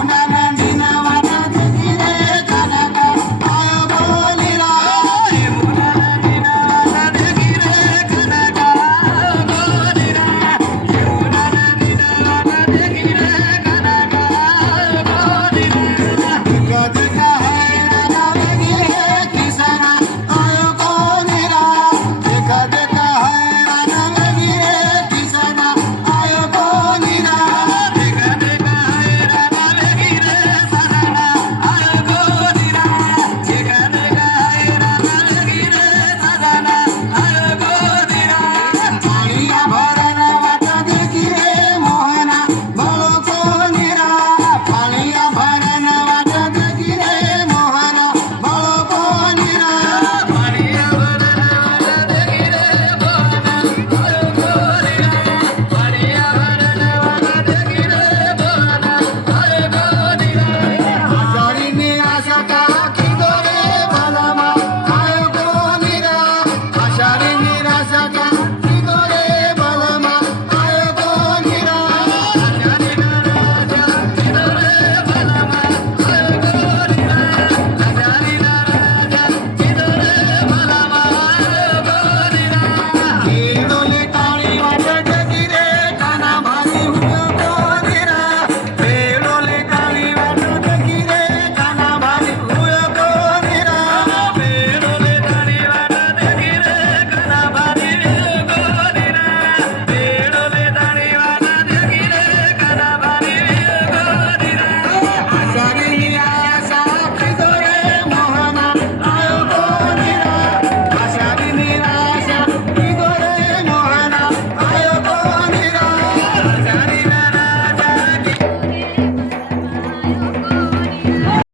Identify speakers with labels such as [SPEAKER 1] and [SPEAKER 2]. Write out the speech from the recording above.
[SPEAKER 1] no